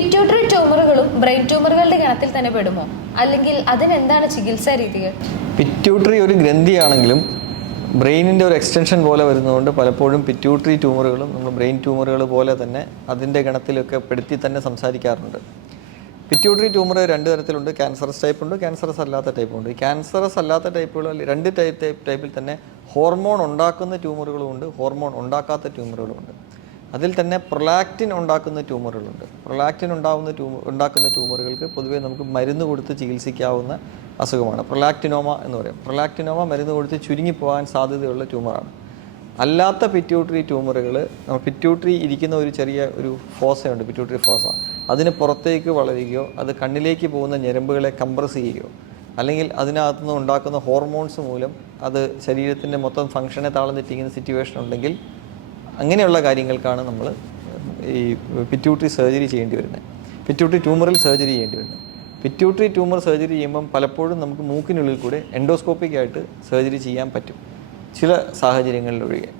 Pituitary ട്യൂമറുകളും brain ട്യൂമറുകളുടെ ഗണത്തിൽ തന്നെ പെടുമോ? അല്ലെങ്കിൽ അതിനെന്താണ് ചികിത്സാ രീതികൾ? പിറ്റ്യൂട്ടറി ഒരു ഗ്രന്ഥിയാണെങ്കിലും ബ്രെയിനിൻ്റെ ഒരു എക്സ്റ്റൻഷൻ പോലെ വരുന്നതുകൊണ്ട് പലപ്പോഴും പിറ്റ്യൂട്ടറി ട്യൂമറുകളും നമ്മൾ ബ്രെയിൻ ട്യൂമറുകൾ പോലെ തന്നെ അതിൻ്റെ ഗണത്തിലൊക്കെ പെടുത്തി തന്നെ സംസാരിക്കാറുണ്ട്. പിറ്റ്യൂട്ടറി ട്യൂമർ രണ്ട് തരത്തിലുണ്ട്. ക്യാൻസറസ് ടൈപ്പ് ഉണ്ട്, ക്യാൻസറസ് അല്ലാത്ത ടൈപ്പ് ഉണ്ട്. ഈ ക്യാൻസറസ് അല്ലാത്ത ടൈപ്പുകൾ രണ്ട് ടൈപ്പിൽ തന്നെ ഹോർമോൺ ഉണ്ടാക്കുന്ന ട്യൂമറുകളുമുണ്ട്, ഹോർമോൺ ഉണ്ടാക്കാത്ത ട്യൂമറുകളുമുണ്ട്. അതിൽ തന്നെ പ്രൊലാക്റ്റിൻ ഉണ്ടാക്കുന്ന ട്യൂമറുകളുണ്ട്. പ്രൊലാക്റ്റിൻ ഉണ്ടാക്കുന്ന ട്യൂമറുകൾക്ക് പൊതുവേ നമുക്ക് മരുന്ന് കൊടുത്ത് ചികിത്സിക്കാവുന്ന അസുഖമാണ്. പ്രൊലാക്റ്റിനോമ എന്ന് പറയും. പ്രൊലാക്റ്റിനോമ മരുന്ന് കൊടുത്ത് ചുരുങ്ങിപ്പോകാൻ സാധ്യതയുള്ള ട്യൂമറാണ്. അല്ലാത്ത പിറ്റ്യൂട്ടറി ട്യൂമറുകൾ, പിറ്റ്യൂട്ടറി ഇരിക്കുന്ന ഒരു ചെറിയ ഒരു ഫോസയുണ്ട്, പിറ്റ്യൂട്ടറി ഫോസ. അതിന് പുറത്തേക്ക് വളരുകയോ അത് കണ്ണിലേക്ക് പോകുന്ന ഞരമ്പുകളെ കംപ്രസ് ചെയ്യുകയോ അല്ലെങ്കിൽ അതിനകത്തുനിന്ന് ഉണ്ടാക്കുന്ന ഹോർമോൺസ് മൂലം അത് ശരീരത്തിൻ്റെ മൊത്തം ഫംഗ്ഷനെ താളം തെറ്റിക്കുന്ന സിറ്റുവേഷൻ ഉണ്ടെങ്കിൽ അങ്ങനെയുള്ള കാര്യങ്ങൾക്കാണ് നമ്മൾ ഈ പിറ്റ്യൂട്ടറി സർജറി ചെയ്യേണ്ടി വരുന്നത്. പിറ്റ്യൂട്ടറി ട്യൂമറിൽ സർജറി ചെയ്യേണ്ടി വരുന്നത്. പിറ്റ്യൂട്ടറി ട്യൂമർ സർജറി ചെയ്യുമ്പം പലപ്പോഴും നമുക്ക് മൂക്കിനുള്ളിൽ കൂടെ എൻഡോസ്കോപ്പിക്കായിട്ട് സർജറി ചെയ്യാൻ പറ്റും ചില സാഹചര്യങ്ങളിലൊഴികെ.